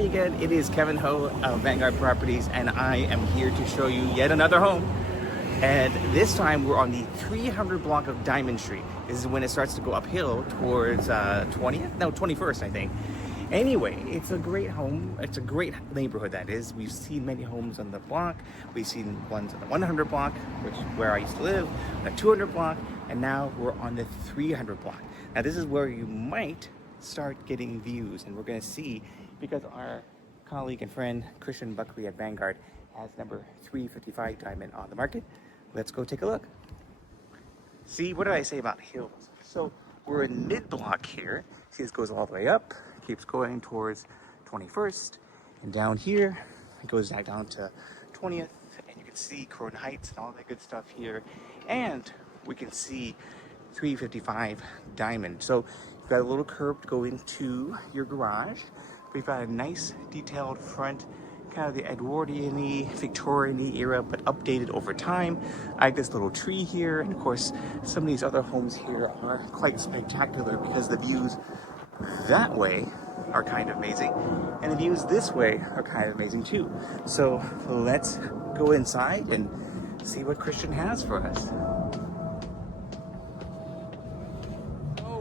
everybody again. It is K.Ho of Vanguard Properties, and I am here to show you yet another home. And this time we're on the 300 block of Diamond Street. This is when it starts to go uphill towards 21st, I think. Anyway, it's a great home. It's a great neighborhood, that is. We've seen many homes on the block. We've seen ones on the 100 block, which is where I used to live, the 200 block, and now we're on the 300 block. Now this is where you might start getting views, and we're going to see, because our colleague and friend Christian Buckley at Vanguard has number 355 Diamond on the market. Let's go take a look. See, what did I say about hills? So we're in mid-block here. See, this goes all the way up, keeps going towards 21st, and down here it goes back down to 20th, and you can see Crown Heights and all that good stuff here, and we can see 355 Diamond. So you've got a little curb to go into your garage. We've got a nice detailed front, kind of the Edwardian-y, Victorian-y era, but updated over time. I like this little tree here, and of course some of these other homes here are quite spectacular because the views that way are kind of amazing, and the views this way are kind of amazing too. So let's go inside and see what Christian has for us.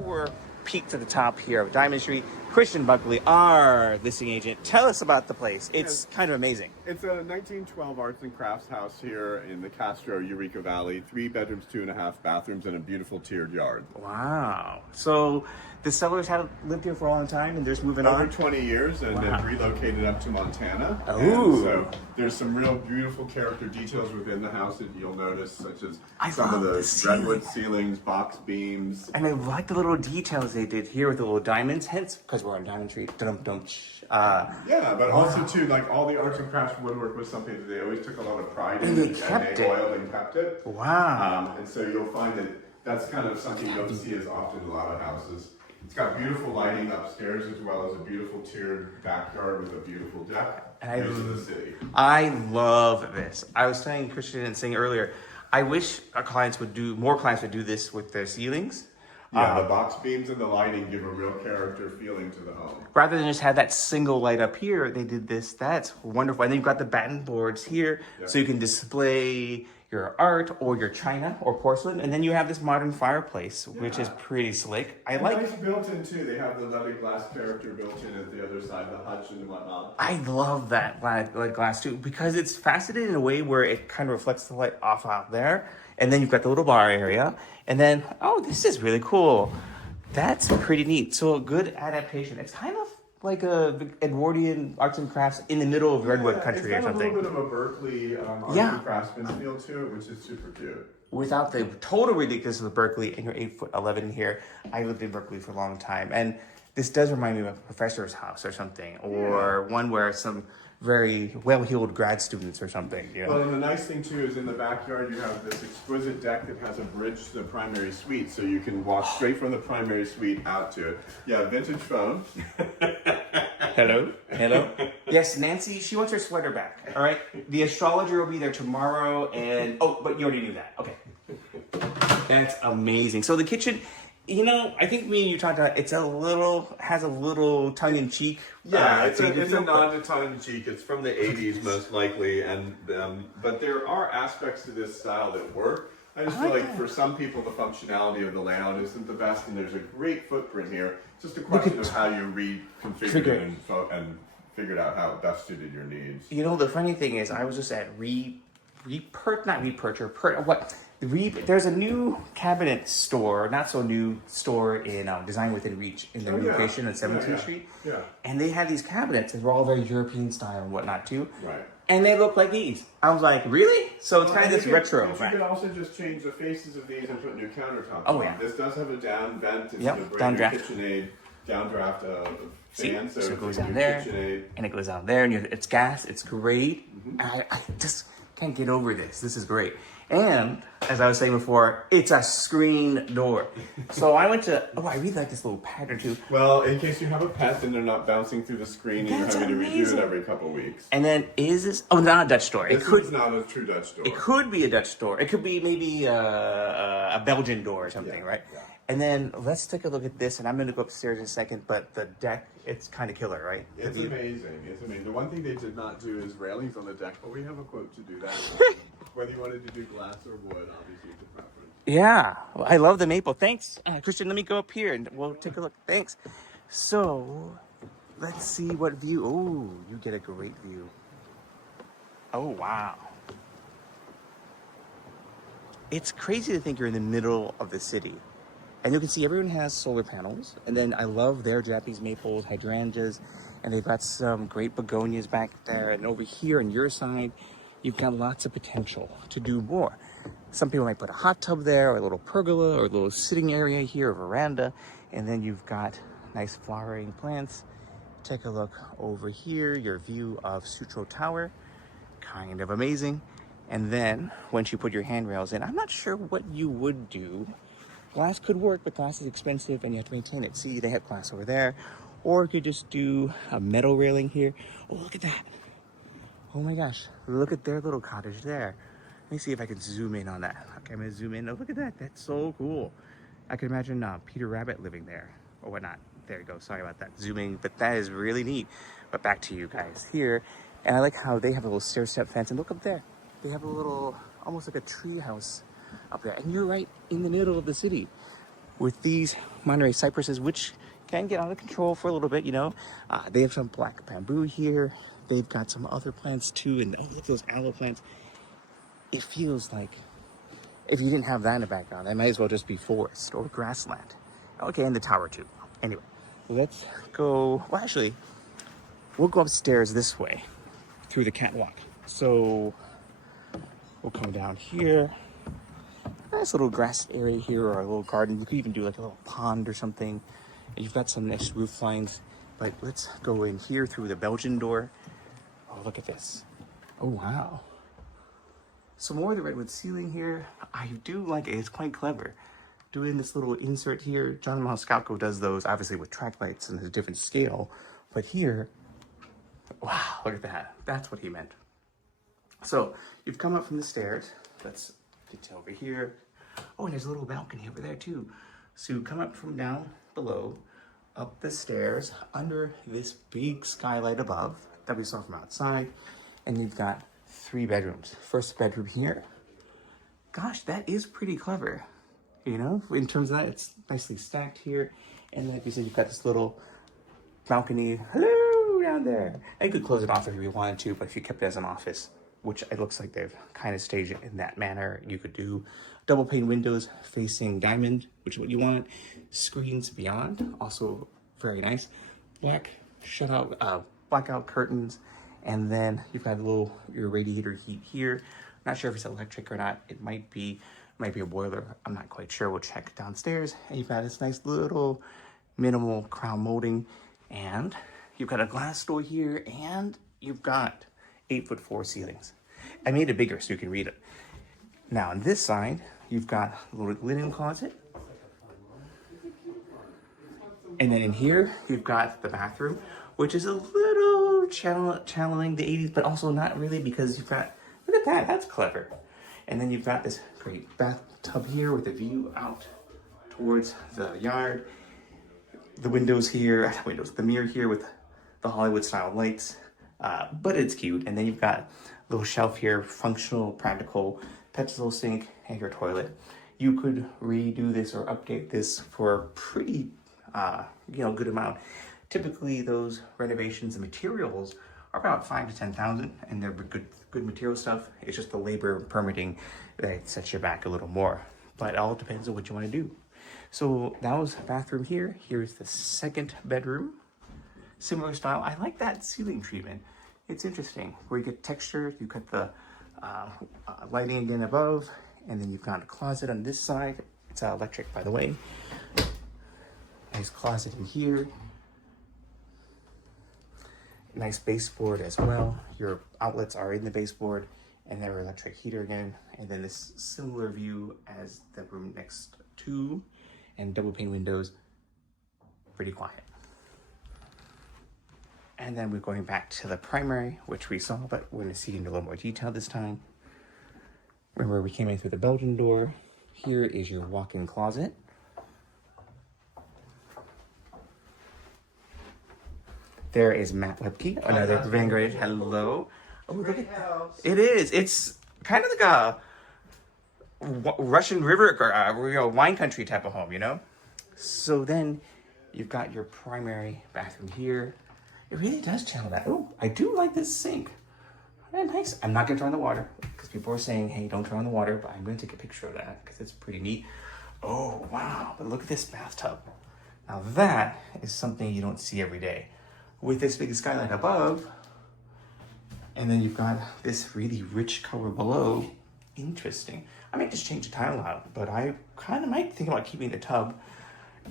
We're peaked to the top here of Diamond Street. Christian Buckley, our listing agent. Tell us about the place. It's kind of amazing. It's a 1912 arts and crafts house here in the Castro-Eureka Valley. 3 bedrooms, 2.5 bathrooms, and a beautiful tiered yard. Wow. So the sellers have lived here for a long time, and they're just moving on? Over 20 years, and they've relocated up to Montana. Ooh. So there's some real beautiful character details within the house that you'll notice, such as some of the the redwood ceilings, box beams. And I like the little details they did here with the little diamonds, hence, because we're on Diamond Street. Yeah, but also too, like all the arts and crafts woodwork was something that they always took a lot of pride in, and they oiled and kept it. Wow. And so you'll find that that's kind of something you don't see as often in a lot of houses. It's got beautiful lighting upstairs, as well as a beautiful tiered backyard with a beautiful deck. And the city. I love this. I was telling Christian and saying earlier, I wish more clients would do this with their ceilings. Yeah, the box beams and the lighting give a real character feeling to the home. Rather than just have that single light up here, they did this. That's wonderful. And then you've got the batten boards here, so you can display your art or your china or porcelain. And then you have this modern fireplace, which is pretty slick. I like. Nice built-in too. They have the leaded glass character built in at the other side of the hutch and whatnot. I love that glass too, because it's faceted in a way where it kind of reflects the light off out there. And then you've got the little bar area. And then, oh, this is really cool. That's pretty neat. So a good adaptation. It's kind of like a Edwardian arts and crafts in the middle of Redwood country or something. It's got a little bit of a Berkeley arts and craftsman feel to it, which is super cute. Without the total ridiculousness of Berkeley, and you're 8'11" here. I lived in Berkeley for a long time. And this does remind me of a professor's house or something, or one where some very well-heeled grad students or something. You know? Well, and the nice thing too is in the backyard you have this exquisite deck that has a bridge to the primary suite, so you can walk straight from the primary suite out to it. Yeah, vintage phone. Hello? Yes, Nancy, she wants her sweater back. All right? The astrologer will be there tomorrow, and but you already knew that. Okay. That's amazing. So the kitchen, you know, I think me and you talked about has a little tongue-in-cheek. Yeah, it's a nod to tongue-in-cheek. It's from the 80s most likely, and but there are aspects to this style that work. I just feel like for some people the functionality of the layout isn't the best, and there's a great footprint here. It's just a question of how you reconfigured it and figured out how it best suited your needs. You know, the funny thing is, I was just at there's a new cabinet store, not so new store in Design Within Reach in the new location on 17th Street. Yeah. And they have these cabinets that were all very European style and whatnot too. Right. And they look like these. I was like, really? So it's kind of this retro. But you can also just change the faces of these and put new countertops on. Yeah. This does have a down vent. It's a brand new KitchenAid downdraft fan. So it goes down there, and it goes down there, and it's gas. It's great. I just can't get over this. This is great. And as I was saying before, it's a screen door. So I went to, I really like this little pattern too. Well, in case you have a pet and they're not bouncing through the screen and you're having to redo it every couple of weeks. And then is this, not a Dutch door. This is not a true Dutch door. It could be a Dutch door. It could be maybe a Belgian door or something, right? Yeah. And then let's take a look at this, and I'm gonna go upstairs in a second, but the deck, it's kind of killer, right? It's amazing. It's amazing. The one thing they did not do is railings on the deck, but we have a quote to do that. Whether you wanted to do glass or wood, obviously it's a preference. Yeah, well, I love the maple. Thanks, Christian. Let me go up here and we'll take a look. Thanks. So, let's see what view. Oh, you get a great view. Oh, wow. It's crazy to think you're in the middle of the city. And you can see everyone has solar panels. And then I love their Japanese maples, hydrangeas, and they've got some great begonias back there. And over here on your side, you've got lots of potential to do more. Some people might put a hot tub there, or a little pergola, or a little sitting area here, a veranda. And then you've got nice flowering plants. Take a look over here, your view of Sutro Tower. Kind of amazing. And then once you put your handrails in, I'm not sure what you would do. Glass could work, but glass is expensive and you have to maintain it. See, they have glass over there. Or you could just do a metal railing here. Oh, look at that. Oh my gosh, look at their little cottage there. Let me see if I can zoom in on that. Okay, I'm gonna zoom in. Oh, look at that, that's so cool. I can imagine Peter Rabbit living there or whatnot. There you go, sorry about that, zooming, but that is really neat. But back to you guys here. And I like how they have a little stair step fence, and look up there. They have a little, almost like a tree house up there. And you're right in the middle of the city with these Monterey cypresses, which can get out of control for a little bit, you know. They have some black bamboo here. They've got some other plants too. And oh, look at those aloe plants. It feels like if you didn't have that in the background, it might as well just be forest or grassland. Okay, and the tower too. Anyway, let's go. Well, actually, we'll go upstairs this way through the catwalk. So we'll come down here. Nice little grass area here, or a little garden. You could even do like a little pond or something. And you've got some nice roof lines. But let's go in here through the Belgian door. Oh, look at this. Oh, wow. Some more of the redwood ceiling here. I do like it. It's quite clever. Doing this little insert here. John Moscalco does those, obviously, with track lights and a different scale. But here, wow, look at that. That's what he meant. So you've come up from the stairs. Let's get to over here. Oh, and there's a little balcony over there too. So you come up from down below, up the stairs, under this big skylight above that we saw from outside. And you've got 3 bedrooms. First bedroom here. Gosh, that is pretty clever. You know, in terms of that, it's nicely stacked here. And like you said, you've got this little balcony. Hello, down there. And you could close it off if you wanted to, but if you kept it as an office, which it looks like they've kind of staged it in that manner, you could do double pane windows facing diamond, which is what you want. Screens beyond, also very nice. Black shutout, blackout curtains, and then you've got a little your radiator heat here. Not sure if it's electric or not. It might be a boiler. I'm not quite sure. We'll check downstairs. And you've got this nice little minimal crown molding, and you've got a glass door here, and you've got 8'4" ceilings. I made it bigger so you can read it. Now on this side, you've got a little linen closet. And then in here, you've got the bathroom, which is a little channeling the 80s, but also not really, because you've got, look at that, that's clever. And then you've got this great bathtub here with a view out towards the yard. The windows here, the mirror here with the Hollywood style lights. But it's cute. And then you've got a little shelf here, functional, practical, pencil sink, and your toilet. You could redo this or update this for a pretty, good amount. Typically, those renovations and materials are about $5,000 to $10,000, and they're good material stuff. It's just the labor and permitting that sets you back a little more. But it all depends on what you want to do. So that was the bathroom here. Here's the second bedroom. Similar style. I like that ceiling treatment. It's interesting where you get texture. You've got the lighting again above, and then you've got a closet on this side. It's electric, by the way. Nice closet in here. Nice baseboard as well. Your outlets are in the baseboard, and their electric heater again. And then this similar view as the room next to, and double pane windows. Pretty quiet. And then we're going back to the primary, which we saw, but we're going to see in a little more detail this time. Remember, we came in through the Belgian door. Here is your walk-in closet. There is Matt Lepke, another Vanguard. Hello. Oh, look at it is. It's kind of like a Russian river or wine country type of home, you know? So then you've got your primary bathroom here. It really does channel that. Oh, I do like this sink. Nice. I'm not gonna turn on the water because people are saying, hey, don't turn on the water, but I'm gonna take a picture of that because it's pretty neat. Oh, wow, but look at this bathtub. Now that is something you don't see every day. With this big skylight above, and then you've got this really rich color below. Interesting. I might just change the tile out, but I kind of might think about keeping the tub.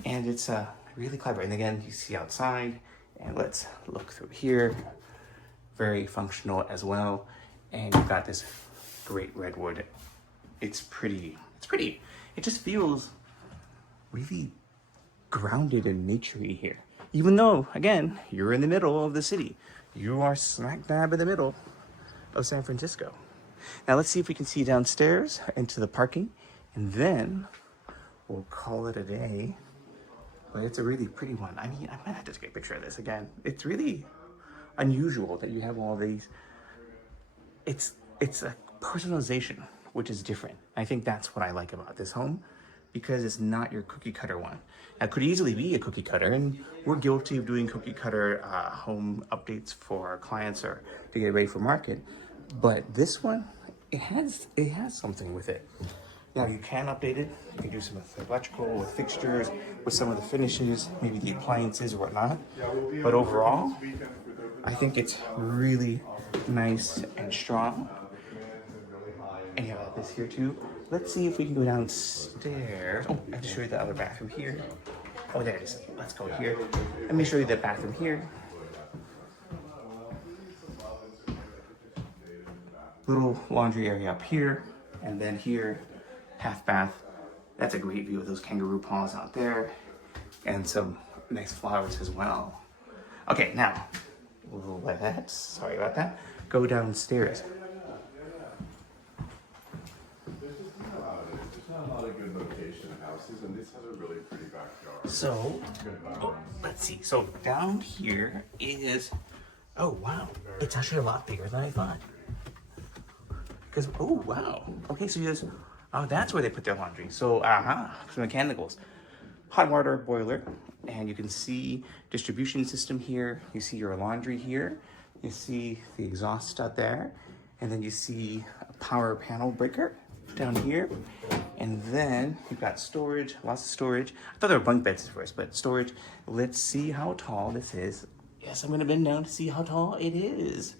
And it's really clever. And again, you see outside, and let's look through here. Very functional as well. And you've got this great redwood. It's pretty. It's pretty. It just feels really grounded and naturey here. Even though, again, you're in the middle of the city. You are smack dab in the middle of San Francisco. Now let's see if we can see downstairs into the parking, and then we'll call it a day. But it's a really pretty one. I mean, I might have to take a picture of this again. It's really unusual that you have all these. It's a personalization, which is different. I think that's what I like about this home, because it's not your cookie cutter one. Now, it could easily be a cookie cutter, and we're guilty of doing cookie cutter home updates for our clients or to get ready for market. But this one, it has something with it. Now you can update it. You can do some with the electrical, with fixtures, with some of the finishes, maybe the appliances or whatnot. But overall, I think it's really nice and strong. And you have this here too. Let's see if we can go downstairs. Oh, I have to show you the other bathroom here. Oh, there it is. Let's go here. Let me show you the bathroom here. Little laundry area up here, and then here, half bath. That's a great view of those kangaroo paws out there, and some nice flowers as well. Okay, now, sorry about that, go downstairs. Good location houses, and this has a really pretty backyard. So, let's see. So down here is, oh wow, it's actually a lot bigger than I thought. Because, oh wow, okay, so you just, oh, that's where they put their laundry. So, some mechanicals, hot water boiler, and you can see distribution system here. You see your laundry here. You see the exhaust out there, and then you see a power panel breaker down here. And then you've got storage, lots of storage. I thought there were bunk beds at first, but storage. Let's see how tall this is. Yes, I'm gonna bend down to see how tall it is.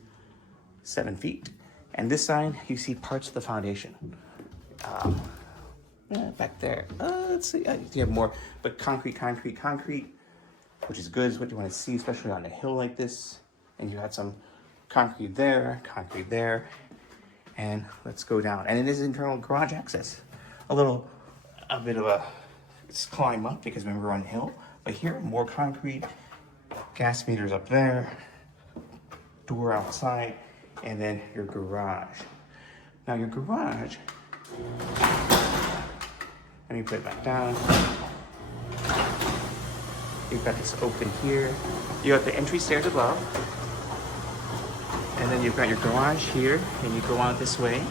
7 feet. And this side, you see parts of the foundation. Back there, let's see, you have more, but concrete, which is good, is what you wanna see, especially on a hill like this. And you had some concrete there, and let's go down. And it is internal garage access. A bit of a climb up because remember we're on the hill. But here, more concrete, gas meters up there, door outside, and then your garage. Now your garage, let me put it back down. You've got this open here. You got the entry stairs above. And then you've got your garage here, and you go out this way.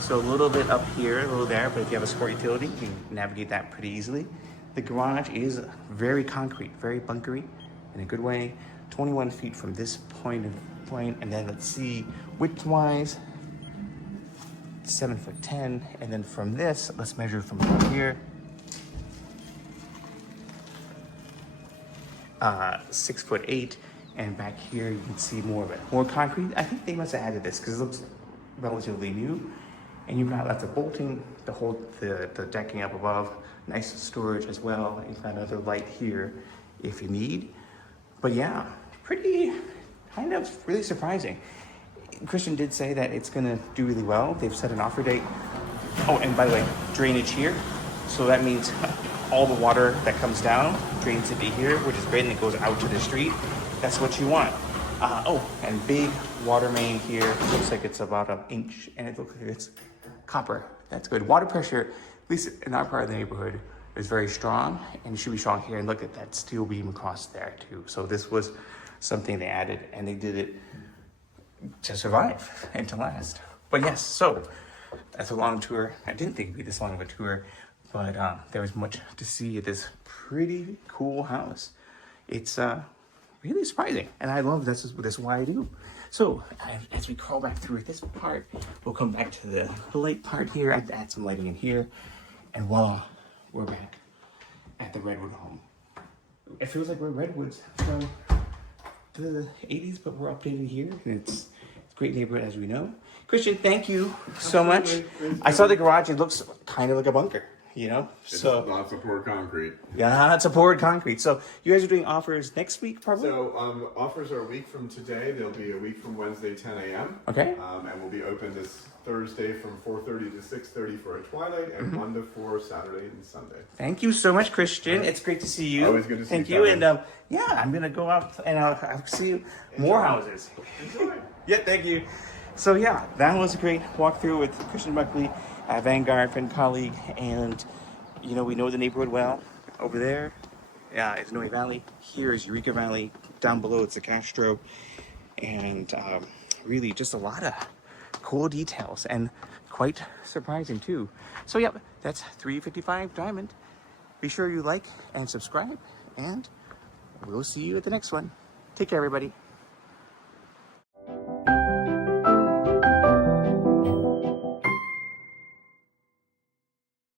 So a little bit up here, a little there, but if you have a sport utility, you can navigate that pretty easily. The garage is very concrete, very bunkery in a good way. 21 feet from this point, and then let's see, width-wise, 7'10", and then from this, let's measure from here. 6'8", and back here you can see more of it. More concrete. I think they must have added this because it looks relatively new. And you've got lots of bolting to hold the decking up above. Nice storage as well. You've got another light here if you need. But yeah, pretty, kind of really surprising. Christian did say that it's gonna do really well. They've set an offer date. Oh, and by the way, drainage here. So that means all the water that comes down drains into here, which is great, and it goes out to the street. That's what you want. And big water main here. Looks like it's about an inch, and it looks like it's copper. That's good. Water pressure, at least in our part of the neighborhood, is very strong, and it should be strong here. And look at that steel beam across there too. So this was something they added, and they did it to survive and to last. But yes, so that's a long tour. I didn't think it'd be this long of a tour, but there was much to see at this pretty cool house. It's really surprising, and I love this. That's why I do. So as we crawl back through this part, we'll come back to the light part here. I add some lighting in here, and voila, we're back at the Redwood home. It feels like we're Redwoods from the 80s, but we're updated here, and it's a great neighborhood, as we know. Christian, thank you so much. I saw the garage. It looks kind of like a bunker, you know? It's So lots of poured concrete. yeah, it's a poured concrete. So you guys are doing offers next week, probably? So offers are a week from today. They'll be a week from Wednesday, 10 a.m. Okay. And we'll be open this Thursday from 4:30 to 6:30 for a twilight, and 1 to 4 Saturday and Sunday. Thank you so much, Christian. It's great to see you. Always good to see you. Thank you. And yeah, I'm going to go out and I'll see more houses. Enjoy. Yeah, thank you. So yeah, that was a great walkthrough with Christian Buckley, Vanguard, friend, colleague, and you know, we know the neighborhood well. Over there, yeah, is Noe Valley. Here is Eureka Valley. Down below, it's the Castro, and really just a lot of cool details and quite surprising too. So yep, that's 355 Diamond. Be sure you like and subscribe, and we'll see you at the next one. Take care, everybody.